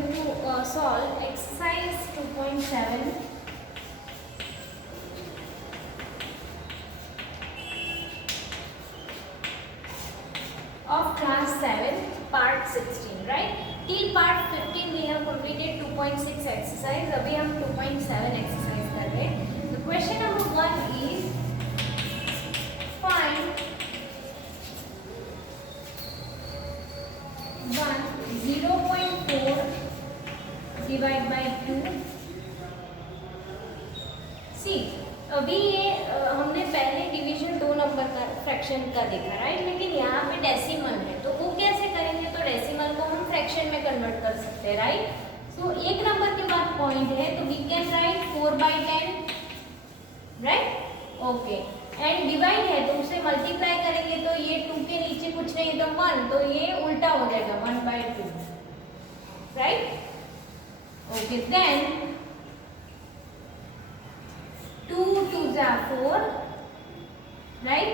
going to solve exercise 2.7 of class 7 part 16, right? Till part 15 we have completed 2.6 exercise. अभी हम 2.7 exercise कर रहे हैं. The question number 1 is find 0.4 divide by 2. सी अभी ये हमने पहले डिवीजन 2 नंबर का फ्रैक्शन का देखा, राइट? लेकिन यहाँ पे डेसिमल है, तो वो कैसे करेंगे? तो डेसिमल को हम फ्रैक्शन में कन्वर्ट कर सकते हैं, राइट? सो एक नंबर के बाद पॉइंट है, तो we can write 4/10, right? Okay. And divide है, तो उसे मल्टीप्लाई करेंगे, तो ये 2 के नीचे कुछ नहीं तो 1, तो ये उल्टा हो जाएगा 1/2, right? Okay. Then 2 2s are 4, right?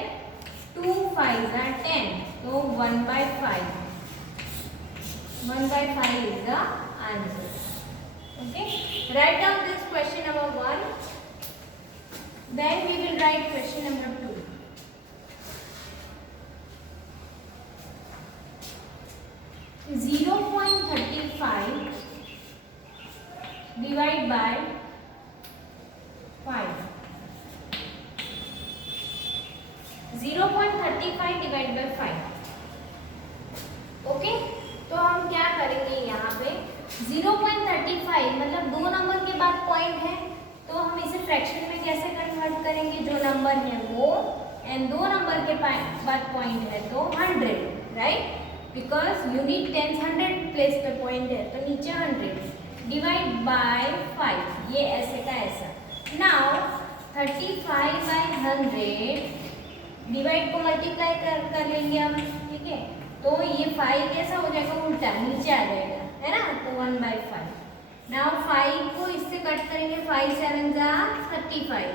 2 5s are 10, so 1/5. 1/5 is the answer. Okay, write down this question number 1. Then we will write question number 2. Zero 0.35 divide by 5. 0.35 divide by 5. Okay, तो हम क्या करेंगे यहाँ पे 0.35 मतलब 2 नंबर के बाद point है, तो हम इसे फ्रैक्शन में कैसे कन्वर्ट करेंगे? जो नंबर है वो एंड 2 नंबर के बाद पॉइंट है तो 100, right? Because unit tens 100 place पे पॉइंट है, तो नीचे 100 डिवाइड बाय 5, ये ऐसे का ऐसा. नाउ 35/100 डिवाइड को मल्टीप्लाई कर लेंगे हम, ठीक है? तो ये 5 कैसा हो जाएगा? उल्टा नीचे आ जाएगा, है ना? तो 1/5. नाउ 5 को इससे कट करेंगे, 5 7 जा 35,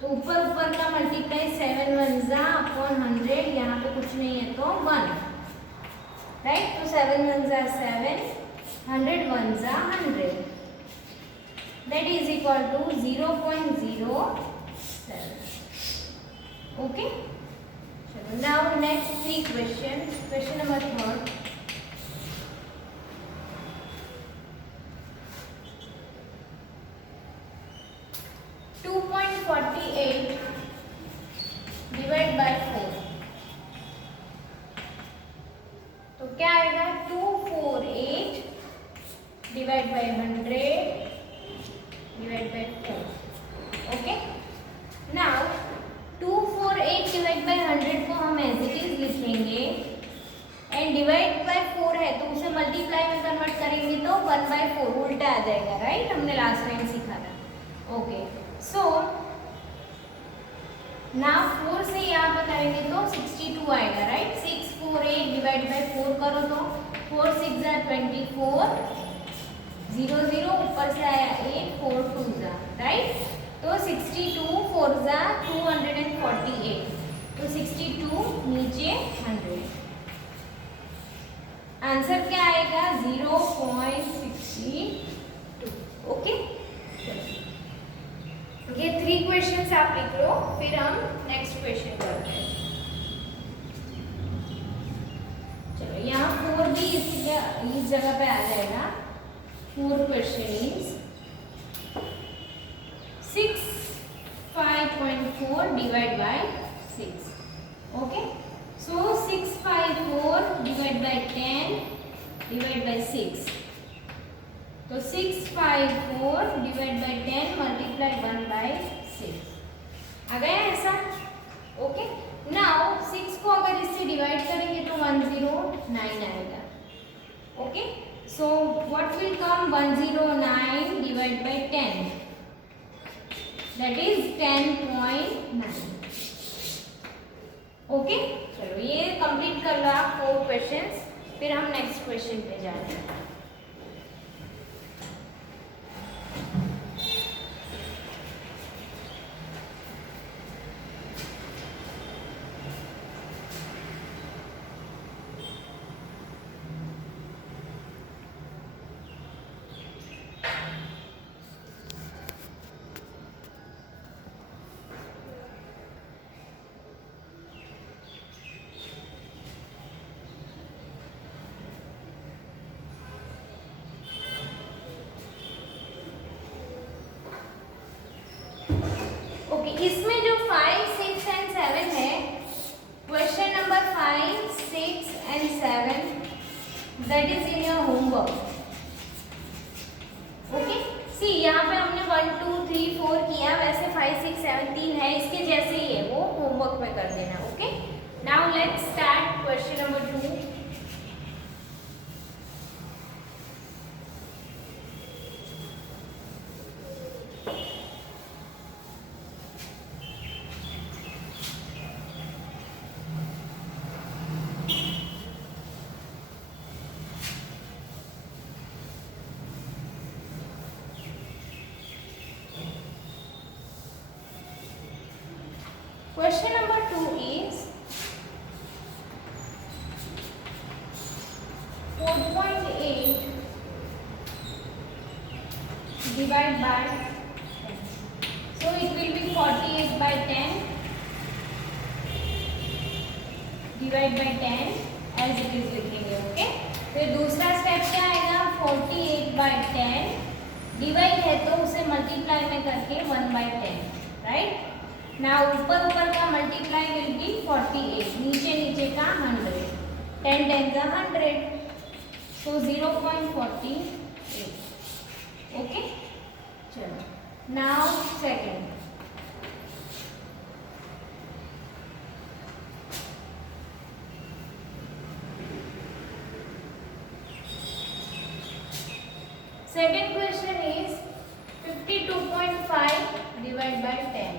तो ऊपर का मल्टीप्लाई 7 1 जा अपॉन 100, यहाँ पे कुछ नहीं है तो 1, राइट? तो 7 1 जा 7, 100 1 जा 100, that is equal to 0.07. Okay, so now next 3 questions. Question number 3. Divide by 4, तो क्या आएगा? 248 divide by 100 divide by 4. Okay, now 248 divide by 100 को हम एज इट इज लिखेंगे एंड डिवाइड बाय 4 है, तो उसे मल्टीप्लाई में कन्वर्ट करेंगे तो 1/4 उल्टा आ जाएगा, राइट? हमने लास्ट टाइम सीखा था. ओके, सो नाउ 4 से यहाँ पर करेंगे तो 62 आएगा, राइट? 648 डिवाइड बाय 4 करो तो 4 6 जा 24, 0 0 ऊपर से आया 8, 4 2 जा, राइट? तो 62 4 जा 248, तो 62 नीचे 100. आंसर क्या आएगा? 0.62. ओके, ये 3 क्वेश्चंस आप लिख लो, फिर हम नेक्स्ट क्वेश्चन करते हैं. चलो, यहाँ 4 भी इस जगह पे आ जाएगा. 4 question is 6 5.4 divide by 6. Okay, so 6/4 divide by 10 divide bye 6, तो 6/4 डिवाइड बाय 10 मल्टीप्लाई 1/6 आ गया ऐसा. ओके, नाउ 6 को अगर इससे डिवाइड करेंगे तो 109 आएगा. Okay, so what will come? 109 divide by 10, that is 10.9. Okay, चलो ये कंप्लीट कर लो आप 4 क्वेश्चंस, फिर हम नेक्स्ट क्वेश्चन पे जाते हैं. That is in your homework. Okay, see यहाँ पे हमने 1 2 3 4 किया, वैसे 5 6 7 3 है, इसके जैसे ही है, वो होमवर्क में कर देना। Okay, now let's start question number 2। Question number 2 is 4.8 divided by 10. So it will be 48 by 10 divided by 10 as it is लिखेंगे। ओके, फिर दूसरा स्टेप क्या आएगा, 48 by 10 डिवाइड है तो उसे मल्टीप्लाई में करके 1 by 10, राइट। ना ऊपर ऊपर का मल्टीप्लाई विल बी 48, नीचे नीचे का 100, 10 10 का 100, सो 0.48। ओके, चलो now second. Second question is 52.5 divide by 10।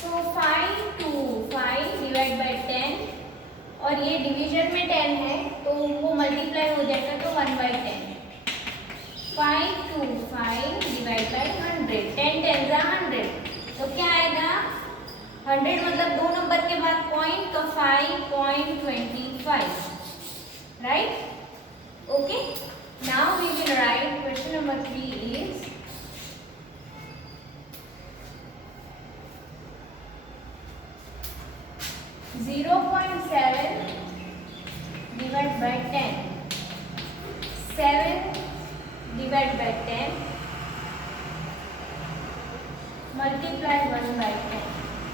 So 5 to 5 divide by 10, और ये डिवीजन में 10 है तो वो मल्टीप्लाई हो जाएगा तो 1 by 10। 5 to 5 डिवाइड बाय 100, 10 10 का 100, तो क्या आएगा 100 मतलब 2 नंबर के बाद पॉइंट, तो 5.25, right. Okay, now we will write question number 3 is 0.7 divided by 10, 7 divided by 10 multiply 1 by 10,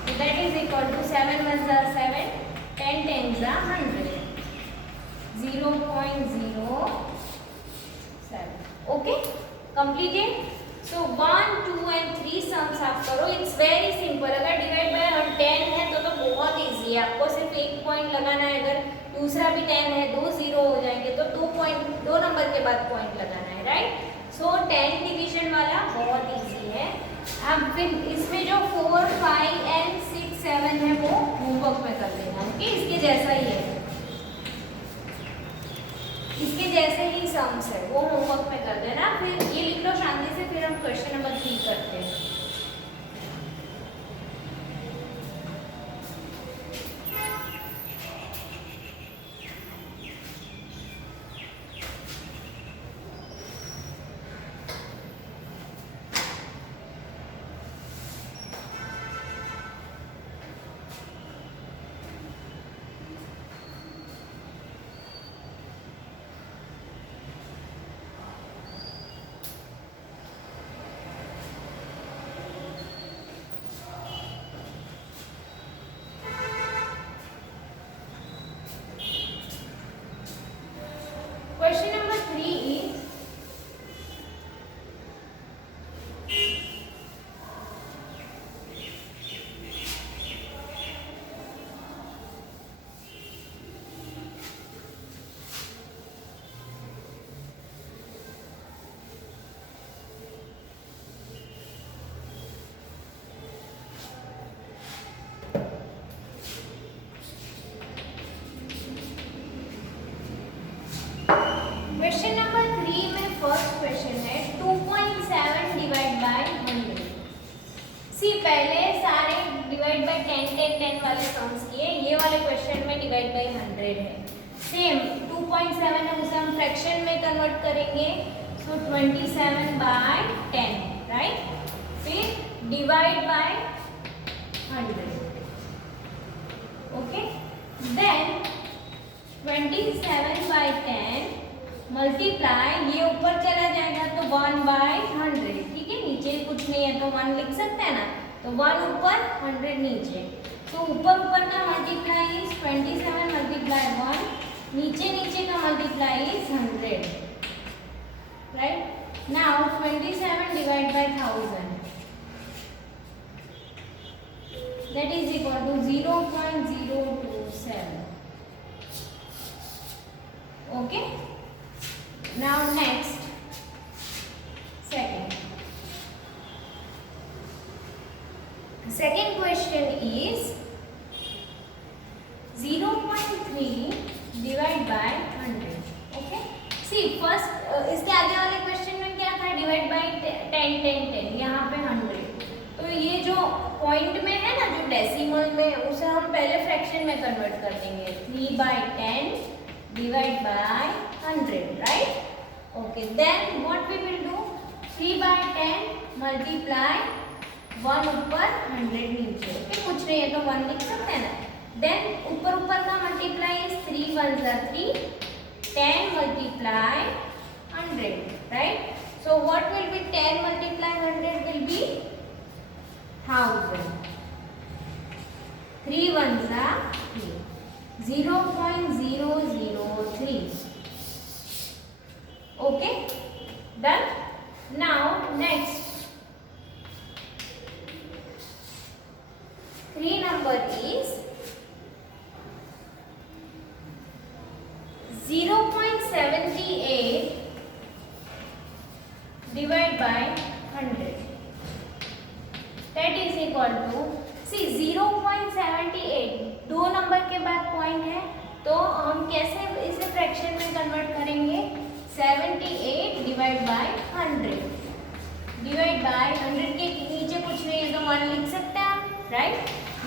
so that is equal to 7 ones are 7, 10 tens are 100, 0.07। okay, completed। so 1 2 and 3 sums आप करो, it's very simple। अगर divide by 10 है तो बहुत easy है, आपको सिर्फ एक पॉइंट लगाना है, अगर दूसरा भी 10 है, 2 0 हो जाएंगे तो 2 नंबर के बाद पॉइंट लगाना है, राइट। सो 10 डिवीजन वाला बहुत इजी है। अब फिर इसमें जो 4 5 and 6 7 है वो होमवर्क में कर देना। ओके, इसके जैसा ही है, इसके जैसे ही सम्स है, वो होमवर्क में कर देना। फिर ये लिख लो शांति से, फिर हम क्वेश्चन नंबर 3 करते हैं। Question number 3 is question number 3 में फर्स्ट क्वेश्चन है 2.7 डिवाइड बाय 100। सी पहले सारे डिवाइड बाय 10 10 10 वाले सम्स किए, ये वाले क्वेश्चन में डिवाइड बाय 100 है। सेम 2.7 है, उसे हम फ्रैक्शन में कन्वर्ट करेंगे, सो 27 बाय 10, राइट। फिर divide by 100, okay. Then 27 by 10 multiply, ये ऊपर चला जाएगा तो 1 बाय 100, ठीक है, नीचे कुछ नहीं है तो 1 लिख सकते हैं ना, तो 1 ऊपर 100 नीचे, तो ऊपर ऊपर का मल्टीप्लाई इज 27 मल्टीप्लाई 1, नीचे नीचे का multiply is 100, right. Now 27 divide by 1000, that is equal to 0.027. Okay, now next second question is 0.3 divide by 100. Okay, see first इसके आगे वाले क्वेश्चन में क्या था, डिवाइड बाय 10 10 10, यहाँ पे 100, तो ये जो पॉइंट में है ना, जो डेसिमल में, उसे हम पहले फ्रैक्शन में कन्वर्ट कर देंगे, 3/10 divide by 100, right. Okay, then what we will do, 3/10 multiply 1 ऊपर 100 नीचे, ओके, कुछ नहीं है तो 1 लिख सकते हैं ना। देन ऊपर ऊपर का मल्टीप्लाई इज 3 1 जा 3, 10 multiply 100, right. So what will be 10 multiply 100 will be 1000, 3 1 जा 3, 0.003. Okay, done. Now next 3 number is 0.78 divide by 100, that is equal to, see 0.78, दो नंबर के बाद पॉइंट है, तो हम कैसे इसे फ्रैक्शन में कन्वर्ट करेंगे, 78 डिवाइड बाय 100, डिवाइड बाय 100 के नीचे कुछ नहीं है तो 1 लिख सकते हैं, राइट।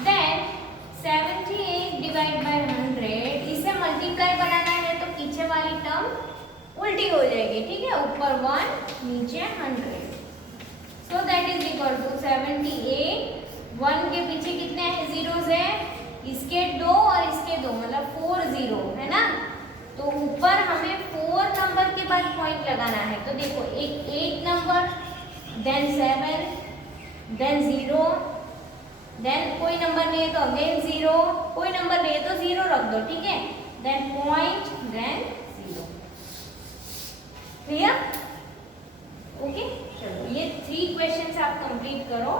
देन 78 डिवाइड बाय 100, इसे मल्टीप्लाई बनाना है तो पीछे वाली टर्म उल्टी हो जाएगी, ठीक है, ऊपर 1 नीचे 100, so that is equal to 78, 1 के पीछे कितने जीरोस है, इसके 2 और इसके 2, मतलब 4 0 है ना, तो ऊपर हमें 4 नंबर के बाद पॉइंट लगाना है, तो देखो एक 8 नंबर, देन 7, देन 0, देन कोई नंबर नहीं है तो अगेन 0, कोई नंबर नहीं है तो 0 रख दो, ठीक है, then point, then 0, clear. Okay, चलो ये 3 क्वेश्चंस आप कंप्लीट करो,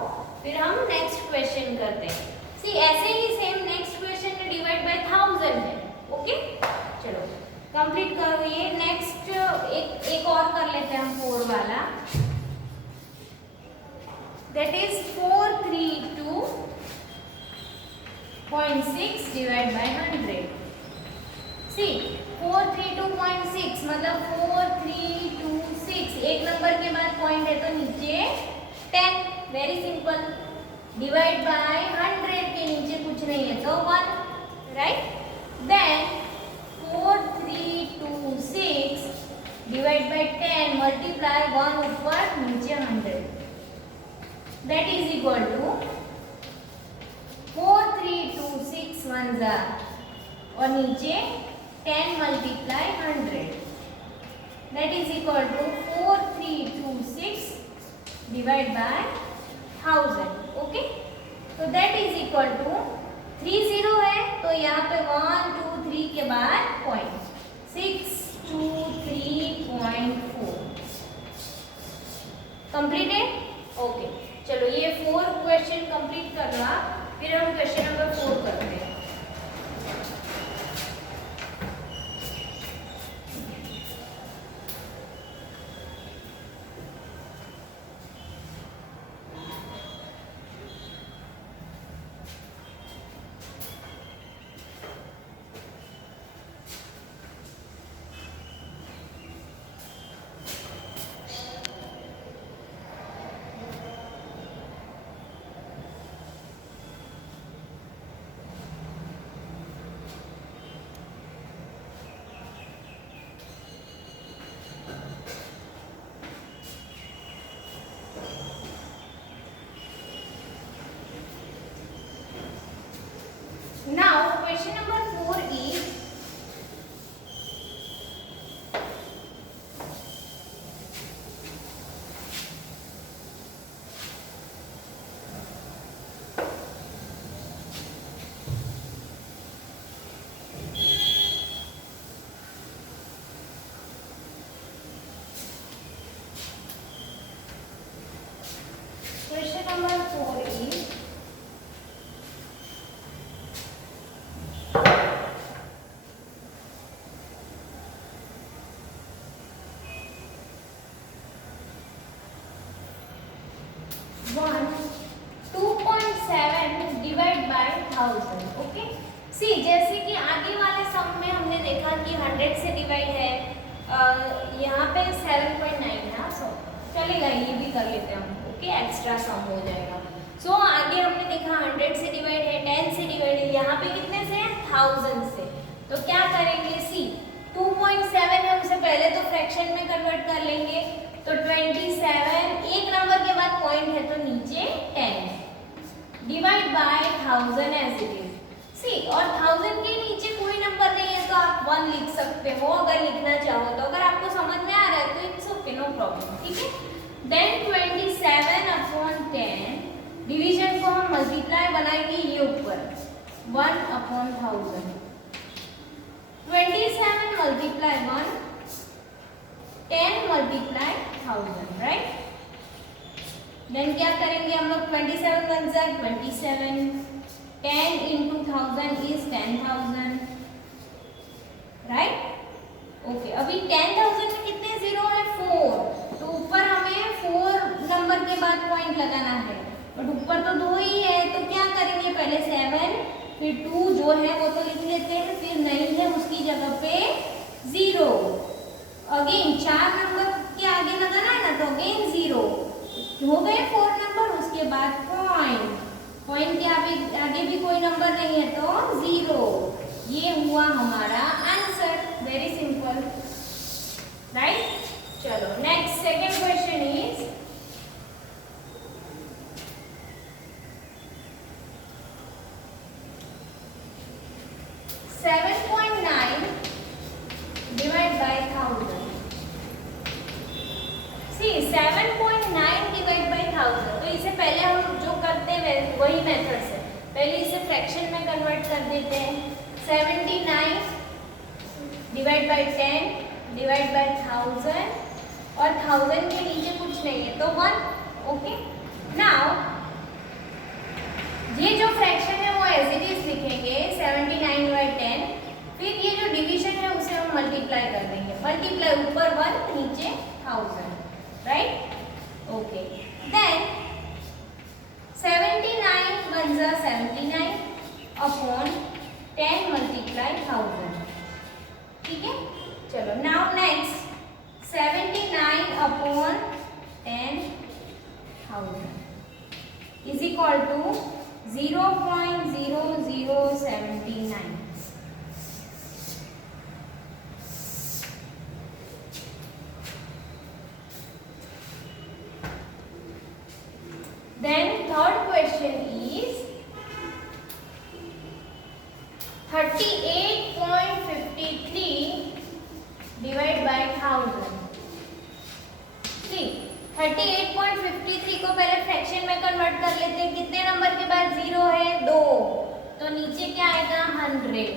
फिर हम नेक्स्ट क्वेश्चन करते हैं। सी ऐसे ही सेम नेक्स्ट क्वेश्चन में डिवाइड बाय 1000 है, ओके, चलो कंप्लीट करो ये। नेक्स्ट एक और कर लेते हैं हम 4 वाला, दैट इज 432.6 डिवाइड बाय 100। सी 432.6 मतलब 4326, एक नंबर के बाद पॉइंट है तो नीचे 10, वेरी सिंपल, डिवाइड बाय 100 के नीचे कुछ नहीं है तो 1, right. Then 4326 divide by 10 multiply 1 ऊपर नीचे 100, दैट इज इक्वल टू 4326 1 जा और नीचे 10 multiply 100, that is equal to 4326 divide by 1000, okay. तो दैट इज इक्वल टू 30 है तो यहाँ पे 1 2 3 के बाद पॉइंट 623.4 कंप्लीटेड। ओके, चलो ये 4 क्वेश्चन कंप्लीट करना, फिर हम क्वेश्चन नंबर 4 करते हैं। Number 4 is 2.7 divide by 1000. Okay, see जैसे कि आगे वाले सम में हमने देखा कि 100 से डिवाइड है, यहाँ पे 7.9 है. सो चलेगा, ये भी कर लेते हैं हम. ओके, एक्स्ट्रा सम हो जाएगा. सो आगे हमने देखा 100 से डिवाइड है, 10 से डिवाइड है, यहाँ पे कितने से है? 1000 से. तो क्या करेंगे? सी 2.7 है, उसे पहले तो फ्रैक्शन में कन्वर्ट कर लेंगे. तो 27, एक नंबर के बाद पॉइंट है तो नीचे 10 divide by 1000 as it is. See और 1000 के नीचे कोई नंबर नहीं है तो आप 1 लिख सकते हो अगर लिखना चाहो तो. अगर आपको समझ में आ रहा है तो इट्स ओके, नो प्रॉब्लम. ठीक है. देन 27 अपॉन 10, डिवीजन को हम मल्टीप्लाई बनाएंगे ये ऊपर 1 upon 1000. 27 multiply 1, 10 multiply 1000, right. Then क्या करेंगे हम लोग? 27 1 जा 27, 10 into 1000 is 10,000, राइट. ओके, अभी 10,000 में कितने जीरो है? 4. तो ऊपर हमें 4 नंबर के बाद पॉइंट लगाना है, बट ऊपर तो 2 ही है. तो क्या करेंगे? पहले 7 फिर 2 जो है वो तो लिख लेते हैं, फिर नहीं है उसकी जगह पे 0. अगेन 4 नंबर के आगे लगाना है ना, तो अगेन 0 हो गए 4 नंबर. उसके बाद पॉइंट के आगे भी कोई नंबर नहीं है तो 0. ये हुआ हमारा आंसर. Very simple, right. चलो next second question is 7.9 divide by 1000. See 7.9 divide by 1000. तो इसे पहले हम जो करते हैं वही मेथड से पहले इसे फ्रैक्शन में कन्वर्ट कर देते हैं. 79 डिवाइड बाय 10 डिवाइड बाय 1000, और 1000 के नीचे कुछ नहीं है तो 1. ओके, नाउ ये जो फ्रैक्शन है वो एज इट इज लिखेंगे 79 बाय 10. फिर ये जो डिवीजन है उसे हम मल्टीप्लाई कर देंगे. मल्टीप्लाई ऊपर 1 नीचे 1000, राइट. ओके, देन 79 1 जा 79 अपॉन 10 मल्टीप्लाई 1000. ठीक है. चलो now next 79 upon 10,000 is equal to 0.0079. Then third question is 38.53 divide by 1000. See 38.53 को पहले फ्रैक्शन में कन्वर्ट कर लेते हैं. कितने नंबर के बाद 0 है? 2. तो नीचे क्या आएगा? 100.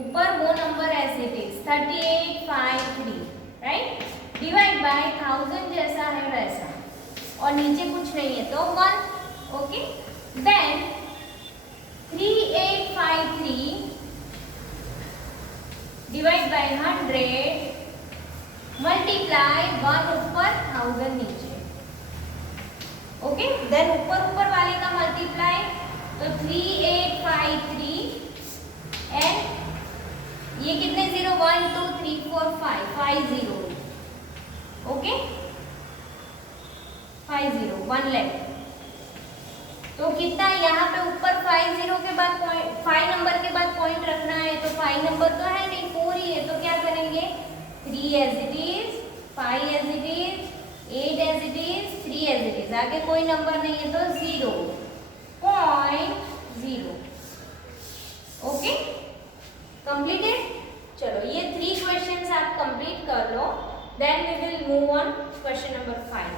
ऊपर वो number as it is 3853, right. Divide by 1000 जैसा है वैसा, और नीचे कुछ नहीं है तो 1. Okay, then 3853 divide by 100 multiply 1 ऊपर 1000 नीचे. ओके, देन ऊपर वाले का मल्टीप्लाई तो 3853 एंड ये कितने 0 1 2 3 4 5 0. Okay, 50 1 left. तो कितना यहाँ पे ऊपर 50 के बाद 5 नंबर के बाद पॉइंट रखना है. तो 5 नंबर तो है नहीं, 4 ही है. तो क्या करेंगे? 3 as it is, 5 as it is, 8 as it is, 3 as it is. आगे कोई नंबर नहीं है तो 0.0. Okay, completed. चलो ये 3 क्वेश्चंस आप कंप्लीट कर लो. Then we will move on question number 5.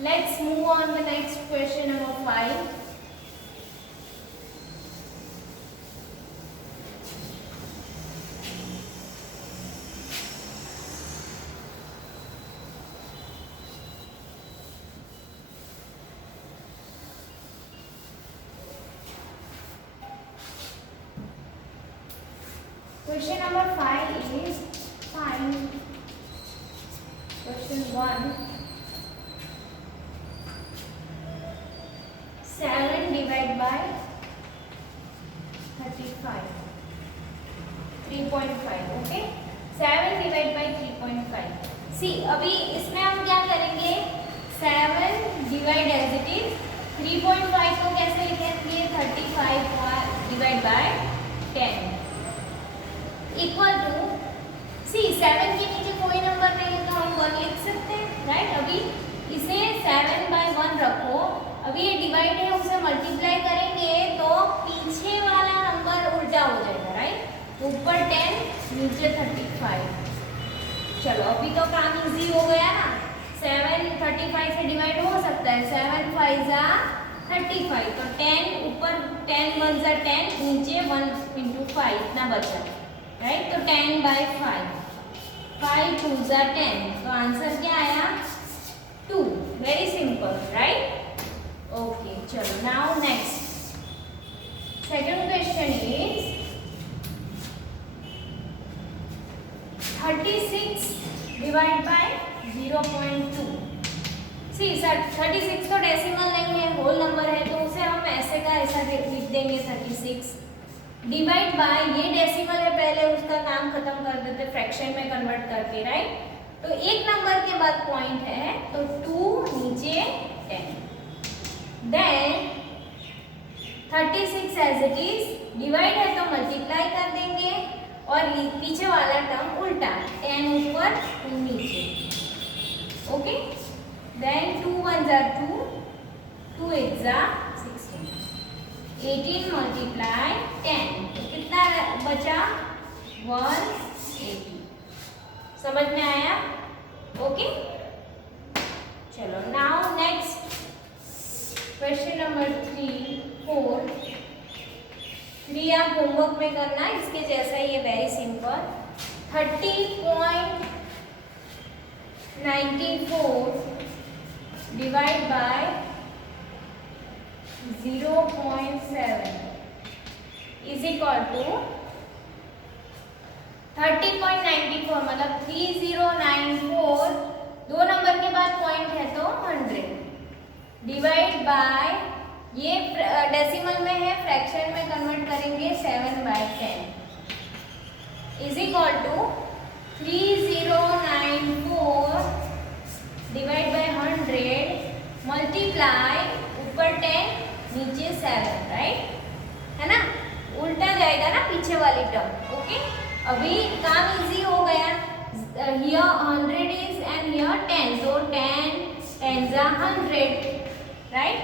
Let's move on to the next question number 5. Question number 5 is find question 1. 7 divided by 35 3.5. Okay 7 divide by 3.5. सी अभी इसमें हम क्या करेंगे 7 डिवाइड एज इट इज 3.5 को कैसे लिखेंगे 35 डिवाइड बाय 10 इक्वल टू सी 7 के नीचे कोई नंबर नहीं है तो हम 1 लिख सकते हैं राइट. अभी इसे 7 बाय 1 रखो. अभी ये डिवाइड है उसे मल्टीप्लाई करेंगे तो पीछे वाला नंबर उल्टा हो जाएगा राइट. ऊपर 10 नीचे 35. चलो अभी तो काम इजी हो गया ना. 7 35 से डिवाइड हो सकता है. 7 5 जा 35 तो 10 ऊपर 10 1 जा 10 नीचे 1 into 5 इतना बचा राइट. तो 10 बाय 5 5 2 जा 10 तो आंसर क्या आया 2. Very simple right. ओके चलो now next second question is 36 divide by 0.2. सी 36 तो डेसिमल नहीं है होल नंबर है तो उसे हम ऐसे का ऐसा लिख देंगे 36 डिवाइड बाय ये डेसिमल है पहले उसका काम खत्म कर देते फ्रैक्शन में कन्वर्ट करके राइट. तो एक नंबर के बाद पॉइंट है तो 2 नीचे 10 then 36 as it is divide है तो मल्टीप्लाई कर देंगे और पीछे वाला टर्म उल्टा 10 ऊपर 2 नीचे. ओके देन 2 1 जा 2 2 8 जा 16 18 मल्टीप्लाई 10 तो कितना बचा 180. समझ में आया. ओके चलो नाउ नेक्स्ट क्वेश्चन नंबर 4 आप होमवर्क में करना इसके जैसा ही है very simple. 30.94 divide by 0.7 is equal to 30.94 मतलब 3094 दो नंबर के बाद पॉइंट है तो 100 डिवाइड बाय ये डेसिमल में है फ्रैक्शन में कन्वर्ट करेंगे 7 by 10 is equal to 3094 divide by 100 multiply ऊपर 10 नीचे 7 राइट है ना. उल्टा जाएगा ना पीछे वाली टर्म. ओके अभी काम इजी हो गया. Here 100 is and here 10 so 10 10 जा 100 right.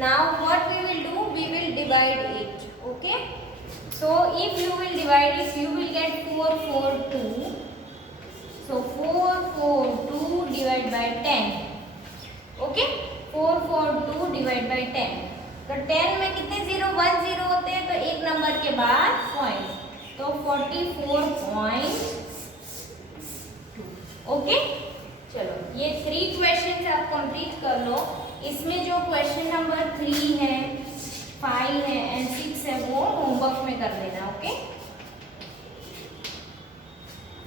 Now what we will do we will divide it. Okay so if you will divide it you will get 442 so 442 divided by 10. Okay 442 divided by 10 तो 10 में कितने 0 1 0 होते हैं तो एक number के बाद पॉइंट तो 44.2. ओके चलो ये 3 क्वेश्चन आप कंप्लीट कर लो. इसमें जो क्वेश्चन नंबर 3 है 5 है एंड 6 है वो होमवर्क में कर लेना. ओके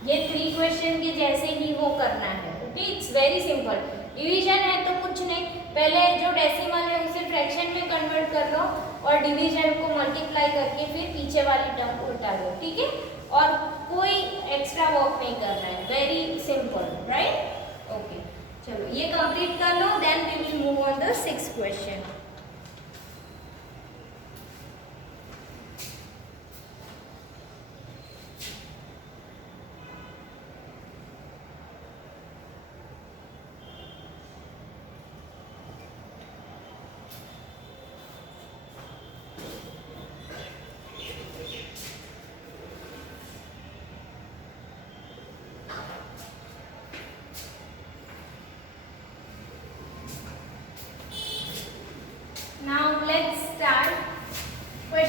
ये 3 क्वेश्चन के जैसे ही वो करना है. Okay it's very simple. Division है तो कुछ नहीं पहले जो डेसिमल है उसे फ्रैक्शन में कन्वर्ट कर लो और डिवीजन को मल्टीप्लाई करके फिर पीछे वाली टर्म को उल्टा लो. ठीक है और कोई एक्स्ट्रा वर्क नहीं करना है. Very simple right. ओके चलो ये कंप्लीट कर लो then we will move on the 6th question.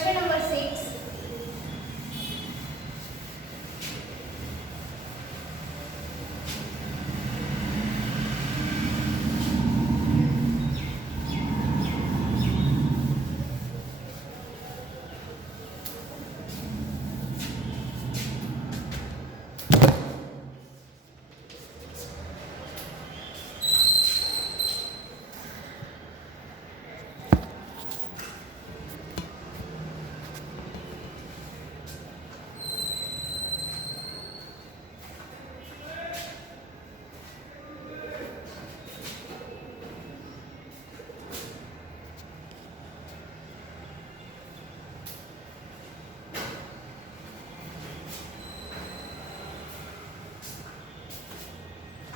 Question number 6.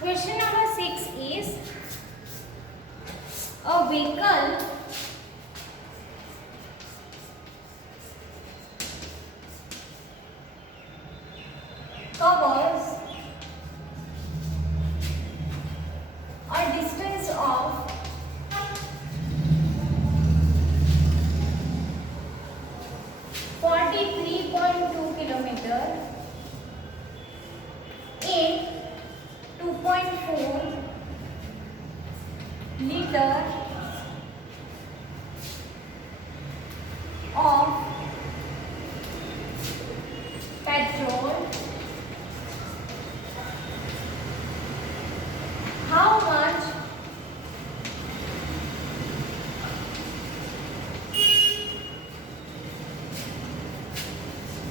Question number 6 is a vehicle covers a distance of 43.2 kilometer in 2.4 liter of petrol. How much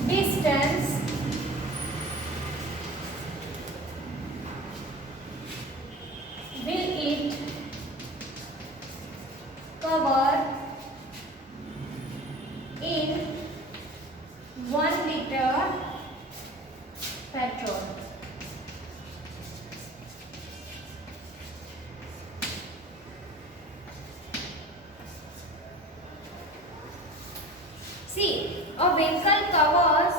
distance will it cover in 1 liter petrol? See, a vehicle covers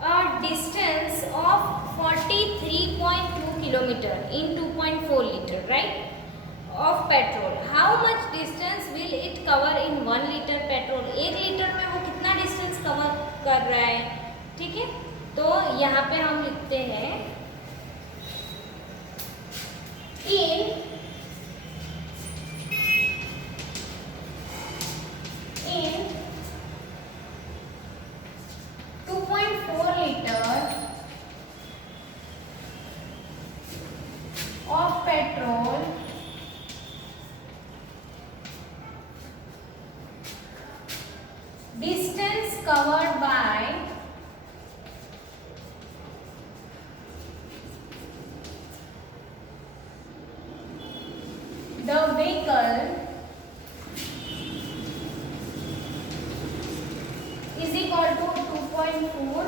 a distance of 43.2 kilometer in 2.4 liter, right, of petrol. How much distance will it cover in 1 liter petrol? 1 litre में वो कितना distance cover कर रहा है? ठीक है, तो यहाँ पे हम लिखते हैं in 2.4 liter of petrol, distance covered by the vehicle is equal to 2.4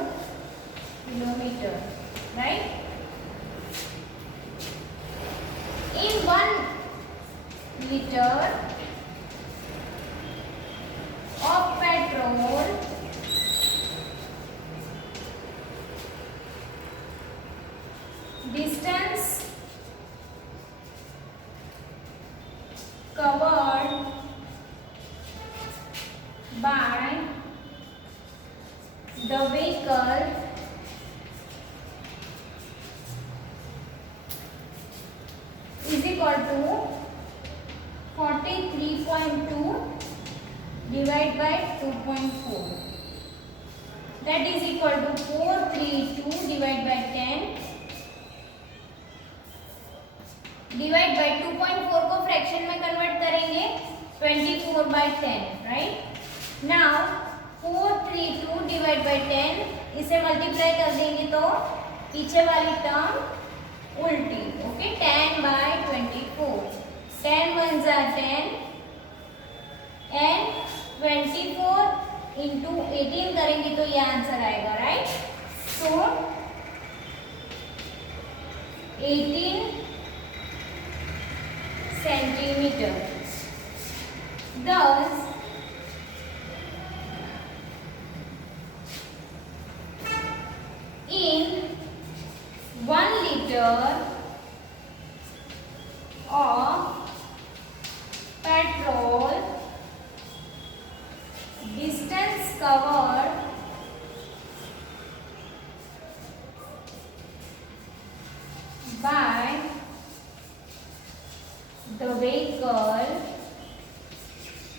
kilometer, right? In 1 liter of petrol, distance covered by the vehicle is equal to 43.2 divided by 2.4. That is equal to 432 divided by 10 divide bye 2.4 को fraction में convert करेंगे 24 by 10, right? Now 432 divide by 10 इसे multiply कर देंगे तो पीछे वाली term उल्टी, ओके, 10 by 24, 10 1 जा 10 एंड 24 into 18 करेंगे तो ये आंसर आएगा, right? So 18 centimeter. Thus, in 1 liter of petrol, distance covered by the vehicle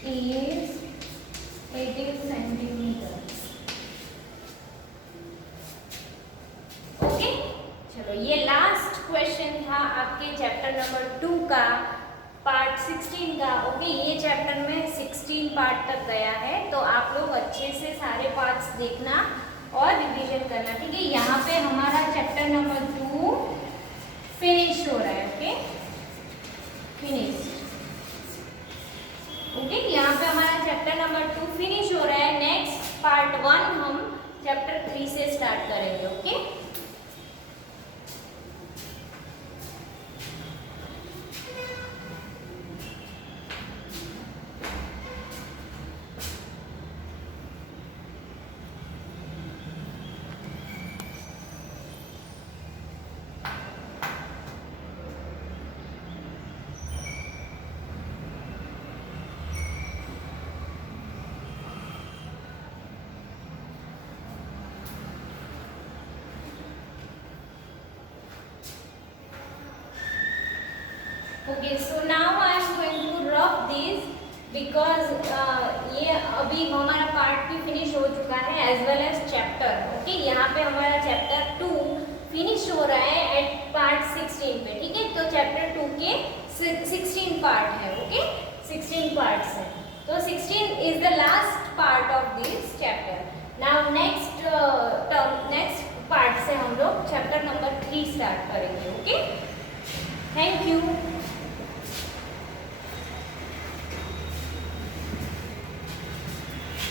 is 18 centimeter. Okay, चलो ये लास्ट क्वेश्चन था आपके चैप्टर नंबर 2 का पार्ट 16 का. ओके, ये चैप्टर में 16 पार्ट तक गया है, तो आप लोग अच्छे से सारे पार्ट्स देखना और रिवीजन करना. ठीक है, यहाँ पे हमारा चैप्टर नंबर 2 फिनिश हो रहा है. Okay, finish. ओके, यहाँ पे हमारा चैप्टर नंबर 2 फिनिश हो रहा है. नेक्स्ट पार्ट 1 हम चैप्टर 3 से स्टार्ट करेंगे. Okay, okay, so now I am going to rub this because ये अभी हमारा पार्ट भी फिनिश हो चुका है as well as chapter. Okay, यहाँ पे हमारा चैप्टर 2 फिनिश हो रहा है एट पार्ट 16 पे. ठीक है, तो चैप्टर 2 के 16 पार्ट है. ओके, 16 पार्ट्स है, तो 16 is the last part of this chapter. Now next part से हम लोग चैप्टर नंबर 3 स्टार्ट करेंगे. Okay, thank you.